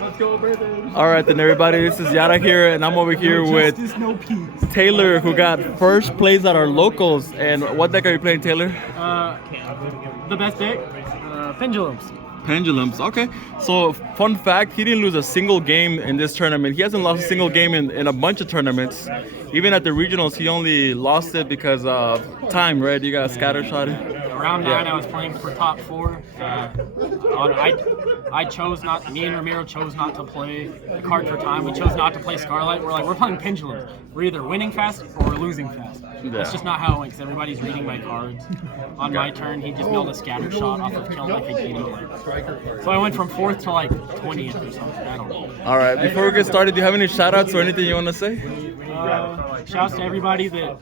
Let's go, brother. All right, then, everybody. This is Yara here, and I'm over here with No peace. Taylor, who got first place at our locals. And what deck are you playing, Taylor? The best deck? Pendulums. Pendulums. Okay. So, fun fact, he didn't lose a single game in this tournament. He hasn't lost a single game in a bunch of tournaments. Even at the regionals, he only lost it because of time, right? You got scattershotted. Round 9, I was playing for top 4. I chose not, me and Ramiro chose not to play the card for time. We chose not to play Scarlight. We're like, we're playing Pendulum. We're either winning fast or we're losing fast. That's just not how it went, because everybody's reading my cards. On my turn, he just milled a scatter shot off of kill like a guinea. So I went from 4th to like 20th or something. I don't know. All right, before we get started, do you have any shout outs or anything you want to say? Shouts to everybody that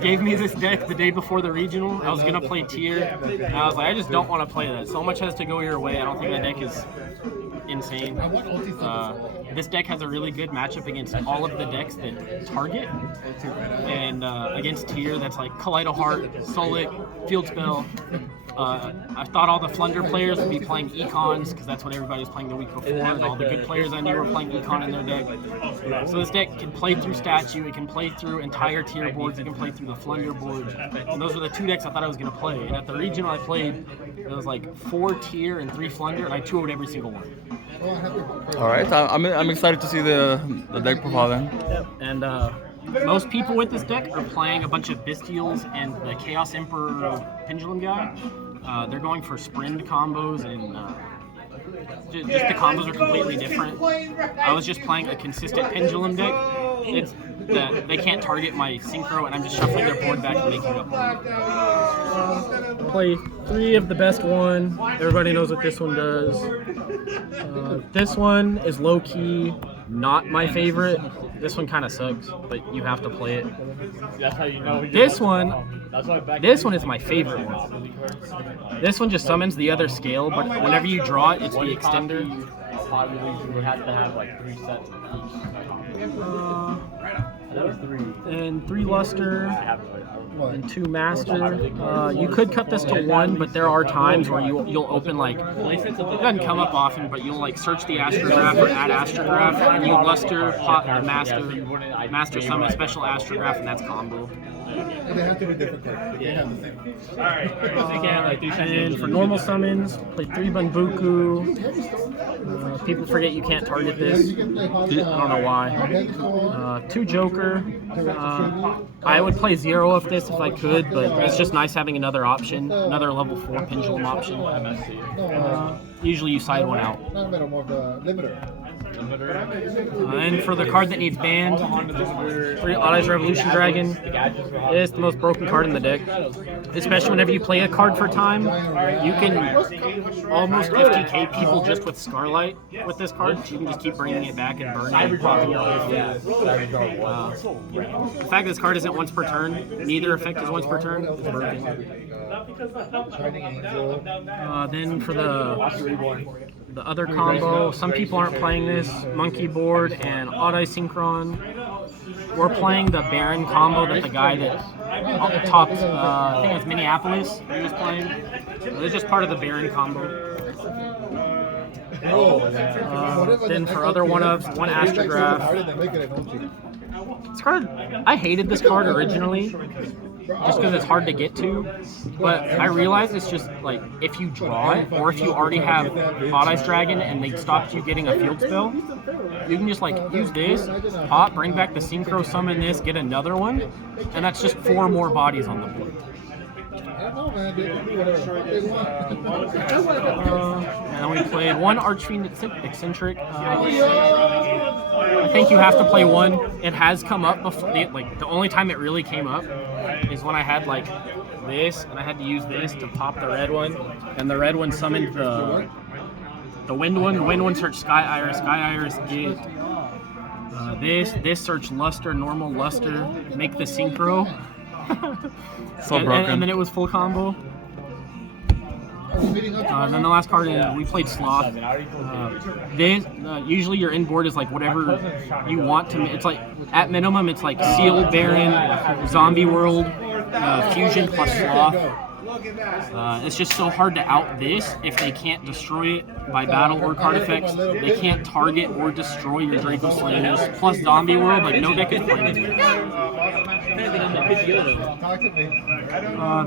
gave me this deck the day before the regional. I was going to play tier, and I was like, I just don't want to play that. So much has to go your way. I don't think that deck is insane. This deck has a really good matchup against all of the decks that target, and against tier that's like Kaleido Heart, Solic, Field Spell. I thought all the Flunder players would be playing Econs because that's what everybody was playing the week before, and all the good players I knew were playing Econ in their deck. So this deck can play through Statue, it can play through entire tier boards, it can play through the Flunder boards. And those were the 2 decks I thought I was going to play. And at the regional I played, it was like 4 tier and 3 Flunder, and I 2-0'd every single one. All right, I'm excited to see the deck profile then. Yep. And most people with this deck are playing a bunch of Bestials and the Chaos Emperor Pendulum guy. They're going for sprint combos, and just the combos are completely different. I was just playing a consistent Pendulum deck. It's that they can't target my synchro, and I'm just shuffling their board back and making up. Play 3 of the best one. Everybody knows what this one does. This one is low key, not my favorite. This one kind of sucks, but you have to play it. That's how you know. This one is my favorite one. This one just summons the other scale, but whenever you draw it, it's the extender. You would have to have like 3 sets of each. That was 3. And 3 luster. And 2 master. You could cut this to 1, but there are times where you'll open like, it doesn't come up often, but you'll like search the astrograph or add astrograph, and you luster, pop the master summon special astrograph, and that's combo. They have to be different cards. They can't have the same. And for normal summons, play 3 Bunbuku. People forget you can't target this. I don't know why. 2 Joker. I would play 0 of this if I could, but it's just nice having another option, another level 4 Pendulum option. Usually you side one out. And for the card that needs banned, 3 Odd-Eyes Revolution Dragon. It's the most broken card in the deck. Especially whenever you play a card for time, you can almost FTK people just with Scarlight with this card. You can just keep bringing it back and burning it and popping your The fact that this card isn't once per turn, neither effect is once per turn, is broken. Then for the other combo, some people aren't playing this, Monkey Board and Odd-Eye Synchron. We're playing the Baron combo that the guy that topped, I think it was Minneapolis, he was playing. It's just part of the Baron combo. Then for other one-ofs, 1 Astrograph. This card, I hated this card originally, just because it's hard to get to, but I realize it's just like if you draw it, or if you already have Odd-Eyes Dragon and they stopped you getting a field spell, you can just like use this, pop, bring back the Synchro, summon this, get another one, and that's just 4 more bodies on the board. And we played 1 Archfiend Eccentric. I think you have to play 1. It has come up before. Like the only time it really came up is when I had like this, and I had to use this to pop the red one, and the red one summoned the wind one. The wind one searched Sky Iris. Sky Iris did this search luster, normal luster, make the synchro. And then it was full combo. And then the last card is we played Sloth. Usually your in board is like whatever you want to. It's like at minimum it's like Seal, Baron, Zombie World, Fusion plus Sloth. It's just so hard to out this if they can't destroy it by battle or card effects. They can't target or destroy your Dracoslayers plus Zombie World, like no deck is playing it.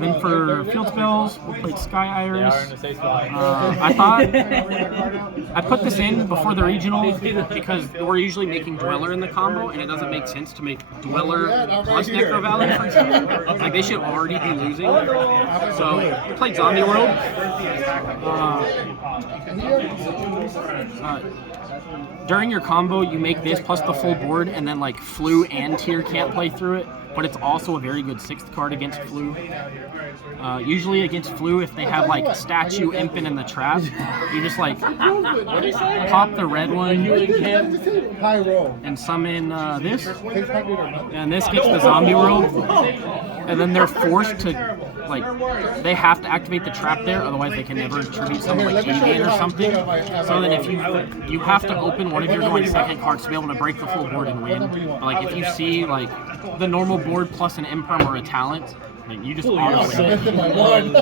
Then for field spells, we played Sky Iris. I thought I put this in before the regional because we're usually making Dweller in the combo, and it doesn't make sense to make Dweller plus Necro Valley for tier. Like they should already be losing. So we played Zombie World. During your combo, you make this plus the full board, and then like Flu and Tier can't play through it, but it's also a very good 6th card against Flu. Usually against Flu, if they have like Statue, Impin, and the Trap, you just like pop the red one and summon this, and this gets the Zombie World, and then they're forced to they have to activate the trap there, otherwise they can never tribute something like Deviant or something. So then if you have to open one of your going second cards to be able to break the full board and win. But like if you see like the normal board plus an Imperm or a talent, like you just auto win.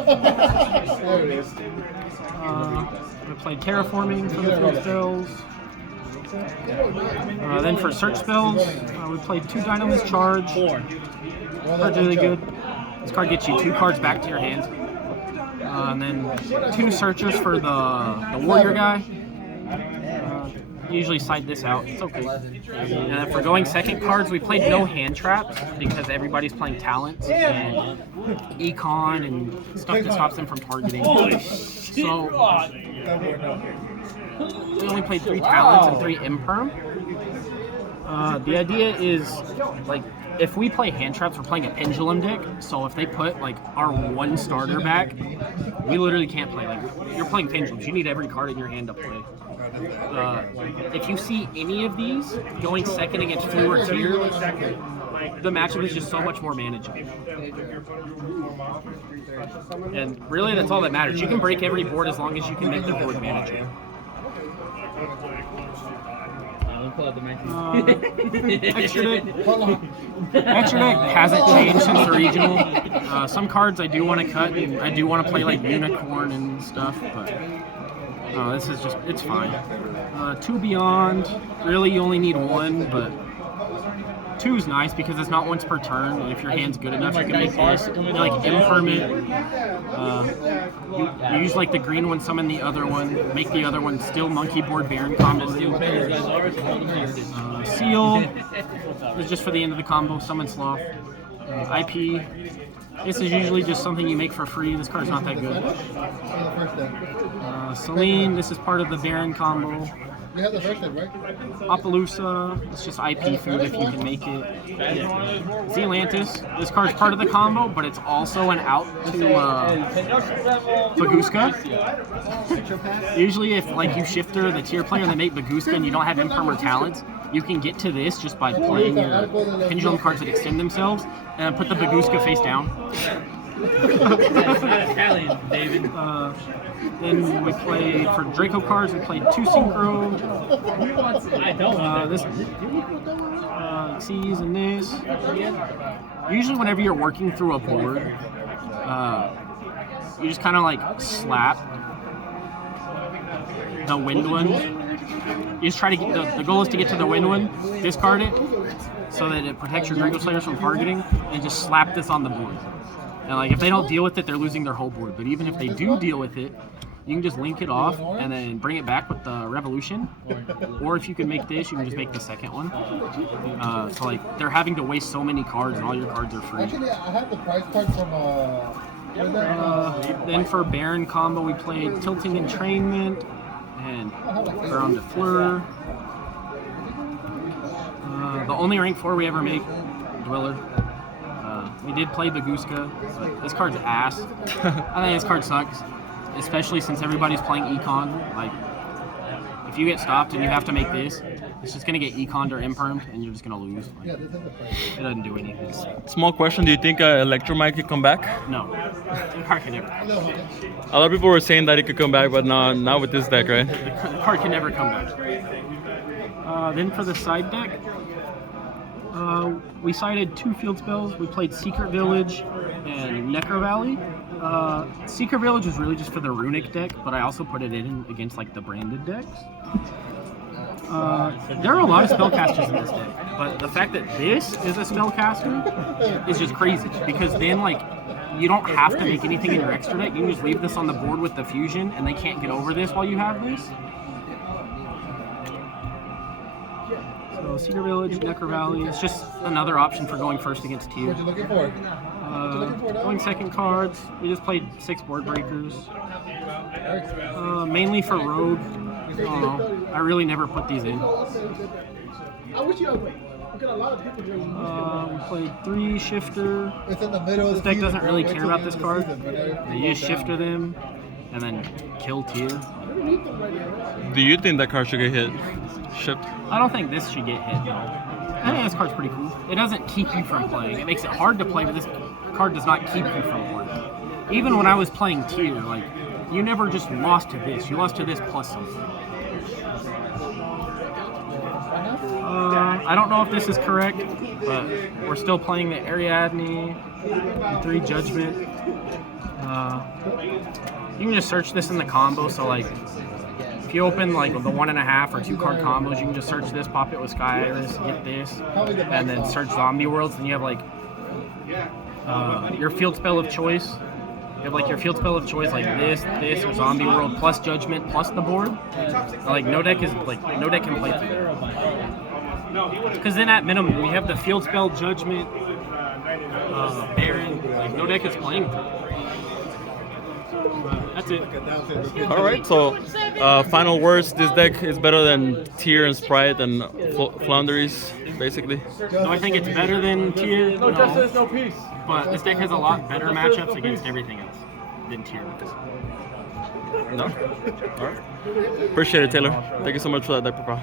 We played Terraforming for the field spells. Then for search spells, we played 2 Dynamist Charge. That's really good. This card gets you 2 cards back to your hand. And then 2 searchers for the warrior guy. Usually side this out. It's okay. And for going second cards, we played no hand traps because everybody's playing talents and econ and stuff that stops them from targeting. So we only played 3 talents and 3 imperm. The idea is like if we play hand traps, we're playing a pendulum deck. So if they put like our 1 starter back, we literally can't play. Like you're playing pendulums, you need every card in your hand to play. If you see any of these going second against Flu or Tier, the matchup is just so much more manageable. And really, that's all that matters. You can break every board as long as you can make the board manageable. Extra deck hasn't changed since the regional. Some cards I do want to cut, and I do want to play like Unicorn and stuff, but this is just, it's fine. 2 Beyond, really you only need 1, but 2 is nice because it's not once per turn, and if your hand's good enough, you can make this. Like Impermanent, you use like the green one, summon the other one, make the other one still Monkey Board Baron combo. Seal is just for the end of the combo, summon Sloth. IP, this is usually just something you make for free. This card's not that good. Celine, this is part of the Baron combo. You have the first one, right? Appaloosa, it's just IP food if you can make it. Zealantis, this card's part of the combo, but it's also an out to Baguska. Usually if like you shifter the tier player and they make Baguska and you don't have Imperm or talents, you can get to this just by playing your pendulum cards that extend themselves and put the Baguska face down. Italian, David. Then we played, for Draco cards, we played 2 Synchro. I don't. This Xyz and this. Usually whenever you're working through a board, you just kind of like slap the wind one. You just try to get, the goal is to get to the wind one, discard it, so that it protects your Dracoslayers from targeting, and just slap this on the board. And like if they don't deal with it, they're losing their whole board. But even if they do deal with it, you can just link it off and then bring it back with the Revolution. Or if you can make this, you can just make the second one. So like they're having to waste so many cards, and all your cards are free. Actually, I have the prize card from Then for Baron combo, we played Tilting Entrainment and Baron de Fleur. The only rank 4 we ever make, Dweller. We did play Baguska, but this card's ass. I think this card sucks, especially since everybody's playing Econ. Like, if you get stopped and you have to make this, it's just gonna get Econ'd or Impermed, and you're just gonna lose. Like, it doesn't do anything. Small question: do you think Electromite could come back? No, the card can never. A lot of people were saying that it could come back, but not with this deck, right? The card can never come back. Then for the side deck, we sided 2 field spells. We played Secret Village and Necro Valley. Secret Village is really just for the runic deck, but I also put it in against like the branded decks. There are a lot of spellcasters in this deck, but the fact that this is a spellcaster is just crazy, because then like you don't have to make anything in your extra deck. You can just leave this on the board with the fusion, and they can't get over this while you have this. So Secret Village, Necro Valley, it's just another option for going first against tier. What you looking for? Going second cards, we just played 6 board breakers. Mainly for rogue. I don't know. I really never put these in. I wish you had a lot of people doing We played 3 shifter. It's in the middle of This the deck season, doesn't bro. really Wait care till about the this end of card. the season, bro. You just shifter them and then kill tier. Do you think that card should get hit? Shipped? I don't think this should get hit though. I think this card's pretty cool. It doesn't keep you from playing. It makes it hard to play, but this card does not keep you from playing. Even when I was playing tier, like, you never just lost to this. You lost to this plus something. I don't know if this is correct, but we're still playing the Ariadne, 3 Judgment. You can just search this in the combo, so like, if you open like the 1.5 or 2 card combos, you can just search this, pop it with Sky Iris, get this, and then search Zombie Worlds, and you have like your field spell of choice. You have like your field spell of choice, like this, or Zombie World plus Judgment plus the board. Like no deck can play through. Because then at minimum we have the field spell, Judgment, Baron. Like no deck is playing through. That's it. All right, so final words. This deck is better than Tier and Sprite and Flounderies, basically. Do I think it's better than Tier? No. No peace. But this deck has a lot better matchups against everything else than Tier. No? All right. Appreciate it, Taylor. Thank you so much for that deck, Papa.